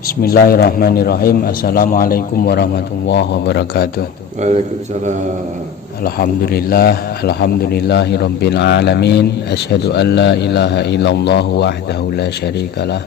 Bismillahirrahmanirrahim. Assalamualaikum warahmatullahi wabarakatuh. Waalaikumsalam. Alhamdulillahi rabbil alamin. Asyhadu an la ilaha illallah wahdahu la syarikalah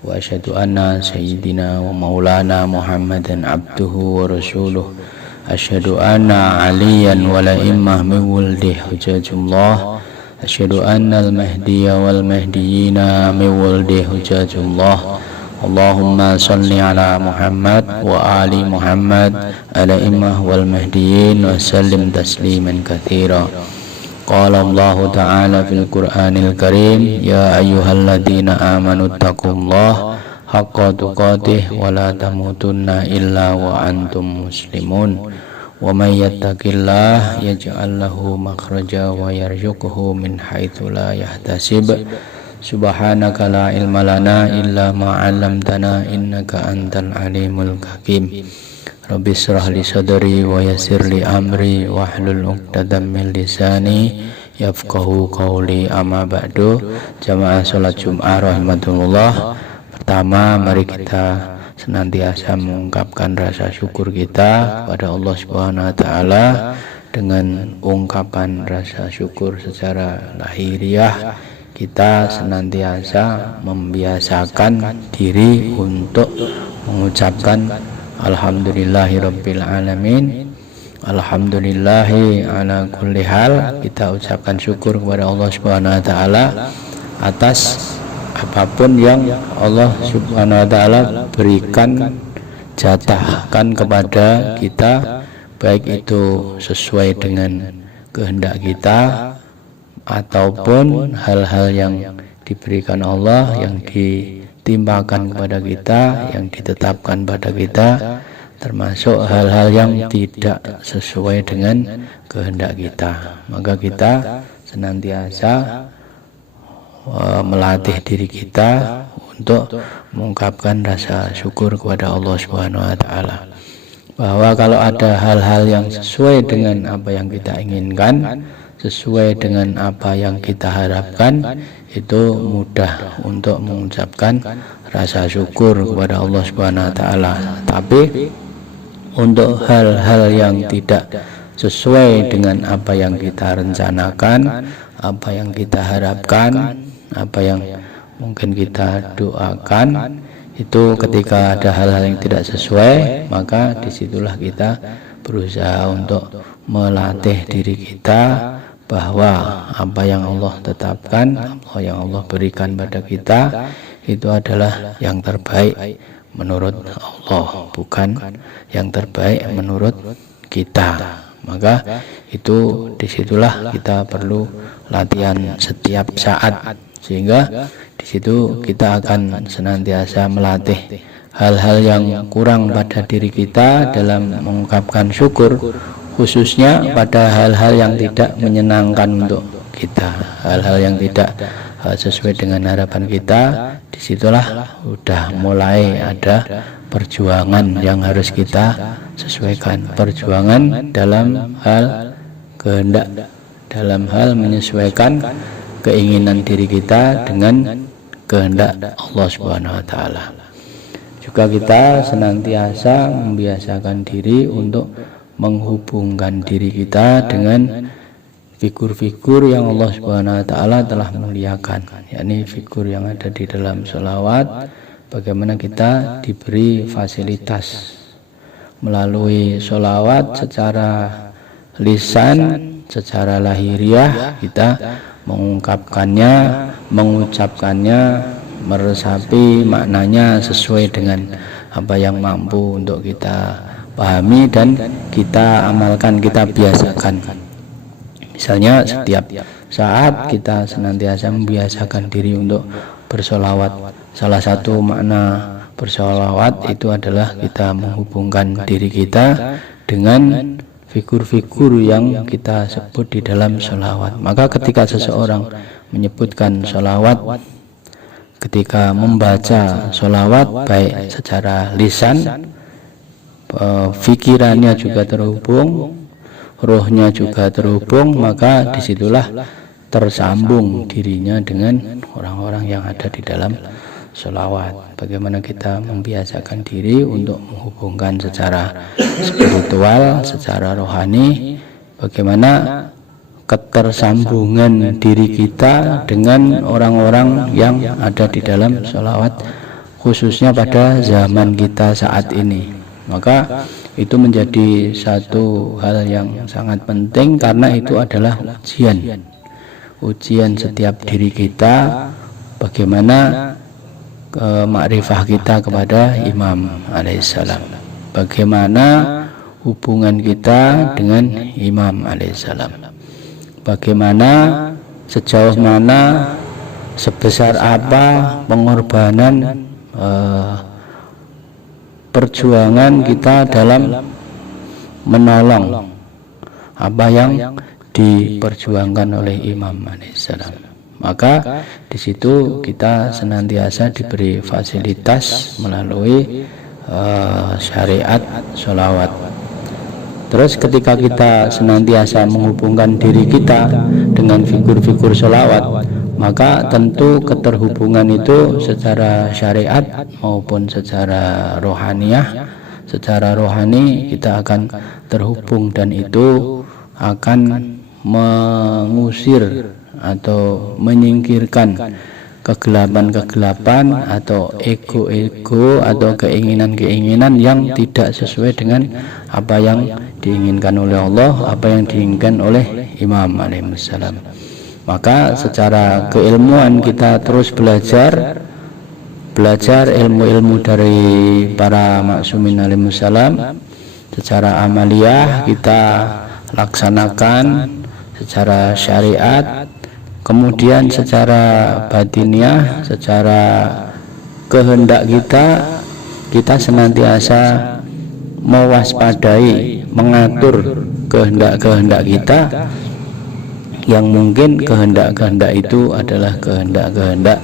wa asyhadu anna sayyidina wa maulana Muhammadan abduhu wa rasuluh. Asyhadu anna aliyan wa la'immah min wuldi hujajullah. Asyhadu anna al-mahdiyya wal mahdiyina min wuldi hujajullah. Allahumma salli ala Muhammad wa ali Muhammad ala imah wal mahdiyin wa sallim tasliman katsira. Qala Allah ta'ala fil Qur'anil Karim, ya ayyuhalladzina amanu taqullaha haqqa tuqatih wa la tamutunna illa wa antum muslimun. Wa may yattaqillaha yaj'al lahu makhraja wa yarzuqhu min haitsu la yahtasib. Subhanaka la ilma lana illa ma 'allamtana innaka antal alimul hakim. Rabbi shrah li sadri wa yassir li amri wahlul 'uqdatam min lisani yafqahu qawli. Amma ba'du. Jamaah salat Jumat rahimakumullah. Pertama, mari kita senantiasa mengungkapkan rasa syukur kita kepada Allah Subhanahu wa taala dengan ungkapan rasa syukur secara lahiriah. Kita senantiasa membiasakan diri untuk mengucapkan alhamdulillahirabbil alamin. Alhamdulillahi ala kulli hal. Kita ucapkan syukur kepada Allah Subhanahu wa taala atas apapun yang Allah Subhanahu wa taala berikan, jatahkan kepada kita, baik itu sesuai dengan kehendak kita ataupun hal-hal yang diberikan Allah, yang ditimpakan kepada kita, yang ditetapkan pada kita, termasuk hal-hal yang tidak sesuai dengan kehendak kita. Maka kita senantiasa melatih diri kita untuk mengungkapkan rasa syukur kepada Allah Subhanahu wa taala, bahwa kalau ada hal-hal yang sesuai dengan apa yang kita inginkan, sesuai dengan apa yang kita harapkan, itu mudah untuk mengucapkan rasa syukur kepada Allah Subhanahu wa taala. Tapi untuk hal-hal yang tidak sesuai dengan apa yang kita rencanakan, apa yang kita harapkan, apa yang mungkin kita doakan, itu ketika ada hal-hal yang tidak sesuai, maka disitulah kita berusaha untuk melatih diri kita bahwa apa yang Allah tetapkan, apa yang Allah berikan pada kita, itu adalah yang terbaik menurut Allah, bukan yang terbaik menurut kita. Maka itu disitulah kita perlu latihan setiap saat, sehingga disitu kita akan senantiasa melatih hal-hal yang kurang pada diri kita dalam mengungkapkan syukur, khususnya pada hal-hal yang tidak menyenangkan untuk kita, hal-hal yang tidak sesuai dengan harapan kita. Disitulah udah mulai ada perjuangan yang harus kita sesuaikan, perjuangan dalam hal kehendak, dalam hal menyesuaikan keinginan diri kita dengan kehendak Allah Subhanahu wa taala. Juga kita senantiasa membiasakan diri untuk menghubungkan diri kita dengan figur-figur yang Allah Subhanahu wa taala telah muliakan, yakni figur yang ada di dalam sholawat. Bagaimana kita diberi fasilitas melalui sholawat secara lisan, secara lahiriah, kita mengungkapkannya, mengucapkannya, meresapi maknanya sesuai dengan apa yang mampu untuk kita pahami dan kita amalkan, kita biasakan. Misalnya setiap saat kita senantiasa membiasakan diri untuk bersolawat. Salah satu makna bersolawat itu adalah kita menghubungkan diri kita dengan figur-figur yang kita sebut di dalam solawat. Maka ketika seseorang menyebutkan solawat, ketika membaca solawat baik secara lisan, pikirannya juga terhubung, rohnya juga terhubung, maka disitulah tersambung dirinya dengan orang-orang yang ada di dalam sholawat, bagaimana kita membiasakan diri untuk menghubungkan secara spiritual, secara rohani, bagaimana ketersambungan diri kita dengan orang-orang yang ada di dalam sholawat, khususnya pada zaman kita saat ini. Maka itu menjadi satu hal yang sangat penting, karena itu adalah ujian setiap diri kita, bagaimana makrifah kita kepada Imam alaihissalam, bagaimana hubungan kita dengan Imam alaihissalam, bagaimana sejauh mana, sebesar apa pengorbanan perjuangan kita dalam menolong apa yang diperjuangkan oleh Imam alaihissalam. Maka di situ kita senantiasa diberi fasilitas melalui syariat sholawat. Terus ketika kita senantiasa menghubungkan diri kita dengan figur-figur sholawat, maka tentu keterhubungan itu secara syariat maupun secara rohaniyah, secara rohani kita akan terhubung, dan itu akan mengusir atau menyingkirkan kegelapan-kegelapan atau ego-ego atau keinginan-keinginan yang tidak sesuai dengan apa yang diinginkan oleh Allah, apa yang diinginkan oleh Imam alaihissalam. Maka secara keilmuan kita terus belajar ilmu-ilmu dari para maksumin alaihissalam. Secara amaliyah kita laksanakan secara syariat, kemudian secara batiniah, secara kehendak kita senantiasa mewaspadai, mengatur kehendak-kehendak kita, yang mungkin kehendak-kehendak itu adalah kehendak-kehendak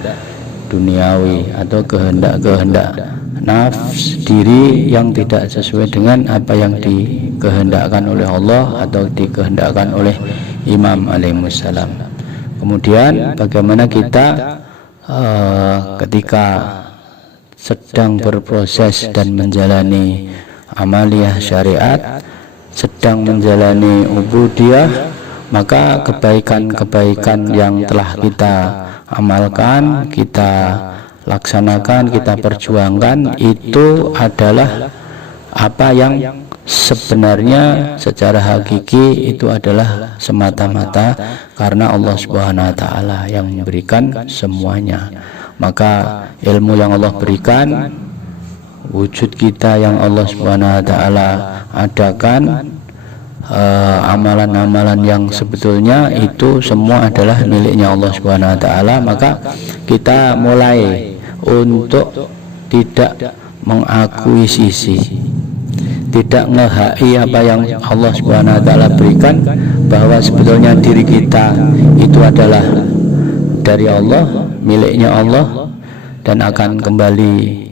duniawi atau kehendak-kehendak nafs diri yang tidak sesuai dengan apa yang dikehendakkan oleh Allah atau dikehendakkan oleh Imam alaihissalam. Kemudian bagaimana kita ketika sedang berproses dan menjalani amaliyah syariat, sedang menjalani ubudiyah, maka kebaikan-kebaikan yang telah kita amalkan, kita laksanakan, kita perjuangkan, itu adalah apa yang sebenarnya secara hakiki itu adalah semata-mata karena Allah Subhanahu wa taala yang memberikan semuanya. Maka ilmu yang Allah berikan, wujud kita yang Allah Subhanahu wa taala adakan, amalan-amalan yang sebetulnya itu semua adalah miliknya Allah Subhanahu wa taala. Maka kita mulai untuk tidak mengakuisisi, tidak ngehai apa yang Allah Subhanahu wa taala berikan, bahwa sebetulnya diri kita itu adalah dari Allah, miliknya Allah, dan akan kembali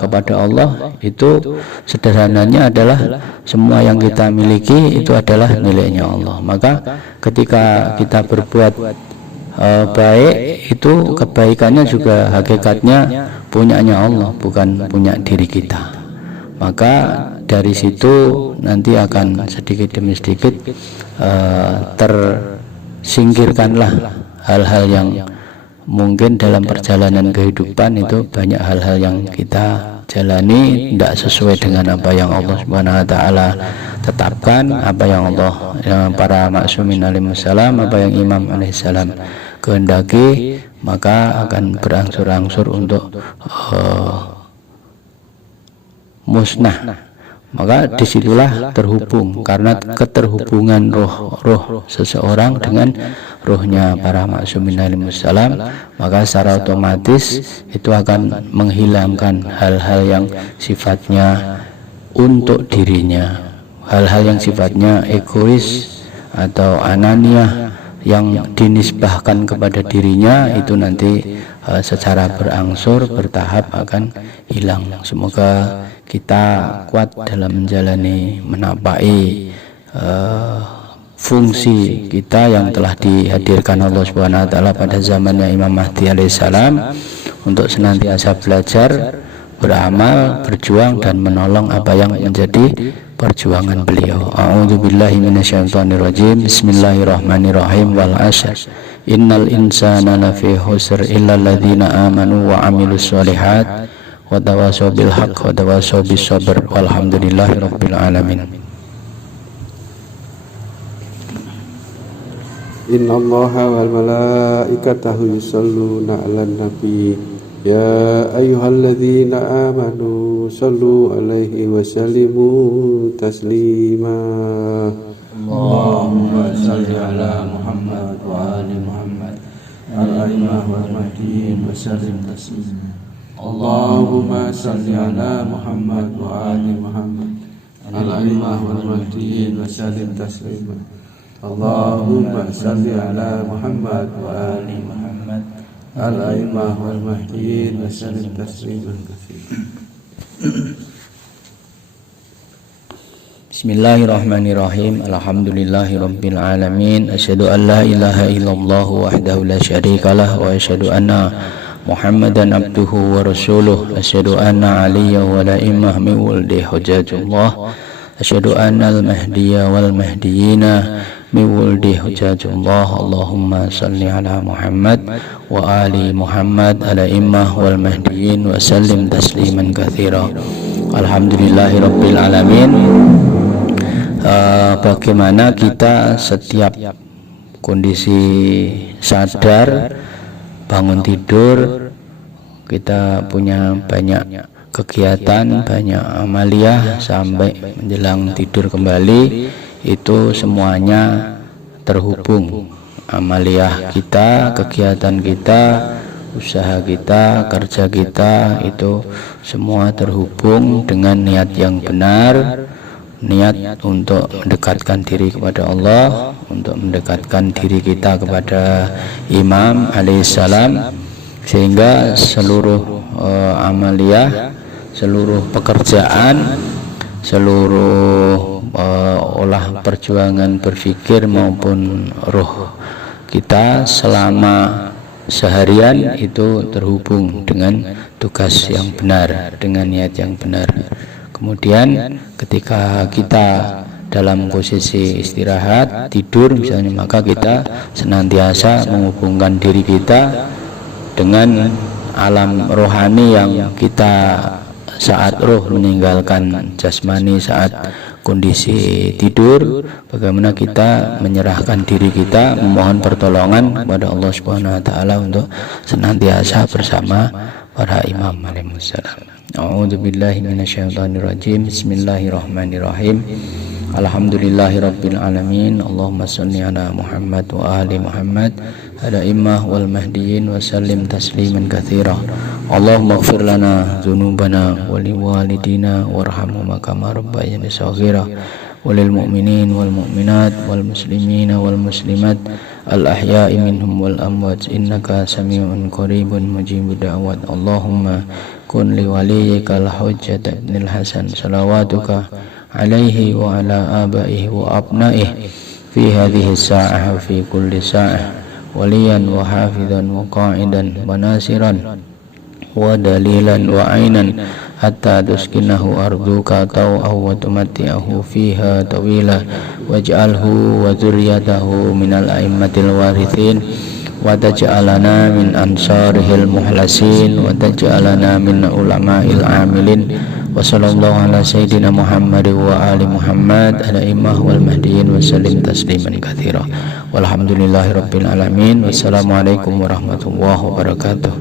kepada Allah. Itu sederhananya adalah semua yang kita miliki itu adalah miliknya Allah. Maka ketika kita berbuat baik, itu kebaikannya juga hakikatnya punyanya Allah, bukan punya diri kita. Maka dari situ nanti akan sedikit demi sedikit tersingkirkanlah hal-hal yang mungkin dalam perjalanan kehidupan itu banyak hal-hal yang kita jalani tidak sesuai dengan apa yang Allah Subhanahu wa taala tetapkan, apa yang Allah, yang para maksumin alaihissalam, apa yang Imam alaihissalam kehendaki, maka akan berangsur-angsur untuk musnah. Maka disitulah terhubung, karena keterhubungan roh seseorang dengan rohnya para maksumin alaihissalam, maka secara otomatis itu akan menghilangkan hal-hal yang sifatnya untuk dirinya, hal-hal yang sifatnya egois atau ananiah yang dinisbahkan kepada dirinya, itu nanti secara berangsur bertahap akan hilang. Semoga kita kuat dalam menjalani, menapai fungsi kita yang telah dihadirkan Allah Subhanahu wa taala pada zamannya Imam Mahdi alaihissalam, untuk senantiasa belajar, beramal, berjuang dan menolong apa yang menjadi perjuangan beliau. A'udzubillahi minasyaitonirrajim. Bismillahirrahmanirrahim. Wal 'ashr. Innal insana lafi khusr illa alladzina amanu wa 'amilus sholihat wa tawassaw bil haqq wa tawassaw bis sabr. Walhamdulillahirabbil alamin. Inna Allaha wal malaikatahu yusalluna 'alan nabi. Ya ayyuhalladzina amanu sallu 'alaihi wa sallimu taslima. Allahumma salli ala Muhammad wa ali Muhammad al-a'immah wal mahdiyyin wa sallim taslima. Allahumma salli ala Muhammad wa ali Muhammad al-a'immah wal mahdiyyin wa sallim taslima. Allahumma salli ala Muhammad wa ali Muhammad al-a'immah wal mahdiyyin wa sallim tasliman katsiran. Bismillahirrahmanirrahim. Alhamdulillahirabbil alamin. Asyhadu an la ilaha illallah wahdahu la syarikalah wa asyhadu anna Muhammadan abduhu wa rasuluh. Asyhadu anna aliyya wa la imah min wuldi hujjatullah. Asyhadu anna al-mahdiyya wal mahdiyina min wuldi hujjatullah. Allahumma salli ala Muhammad wa ali Muhammad ala imah wal mahdiyin wa sallim tasliman katsira. Alhamdulillahirabbil alamin. Bagaimana kita setiap kondisi sadar, bangun tidur, kita punya banyak kegiatan, banyak amaliyah sampai menjelang tidur kembali, itu semuanya terhubung. Amaliyah kita, kegiatan kita, usaha kita, kerja kita, itu semua terhubung dengan niat yang benar, niat untuk mendekatkan diri kepada Allah, untuk mendekatkan diri kita kepada Imam alaihissalam, sehingga seluruh amaliyah, seluruh pekerjaan, seluruh olah perjuangan berpikir maupun roh kita selama seharian itu terhubung dengan tugas yang benar, dengan niat yang benar. Kemudian ketika kita dalam posisi istirahat, tidur misalnya, maka kita senantiasa menghubungkan diri kita dengan alam rohani yang kita saat roh meninggalkan jasmani, saat kondisi tidur, bagaimana kita menyerahkan diri kita, memohon pertolongan kepada Allah Subhanahu wa taala untuk senantiasa bersama para imam alaihissalam. A'udzubillahi minasyaitonirrajim. Bismillahirrahmanirrahim. Alhamdulillahirabbil alamin. Allahumma shalli ala Muhammad wa ali Muhammad ala immah wal mahdiyyin wa sallim tasliman katsira. Allahumma ighfir lana dzunubana wa liwalidina warhamhuma kama rabbayana shaghira. Walil mu'minin wal mu'minat wal muslimina wal muslimat al ahya'i minhum wal amwat innaka sami'un qaribun mujibud da'wat. Allahumma kun li waliyyikal hujjat ibnil hasan salawatuka alaihi wa ala abaihi wa abnaihi fi hadhihi sa'ah wa fi kulli sa'ah waliyan wa hafizan wa qa'idan wa nasiran wa dalilan wa ainan hatta tuskinahu arduka taw'aw wa tumatti'ahu fiha tawila waj'alhu wa dzurriyyatahu minal a'immatil warithin wa taj'alana min ansarihil muhlasin wa taj'alana min ulama'il amilin wa sallallahu ala sayyidina Muhammad wa ali Muhammad ala imah wal mahdiyyin wa sallim tasliman katsira. Walhamdulillahirabbil alamin. Wassalamualaikum warahmatullahi wabarakatuh.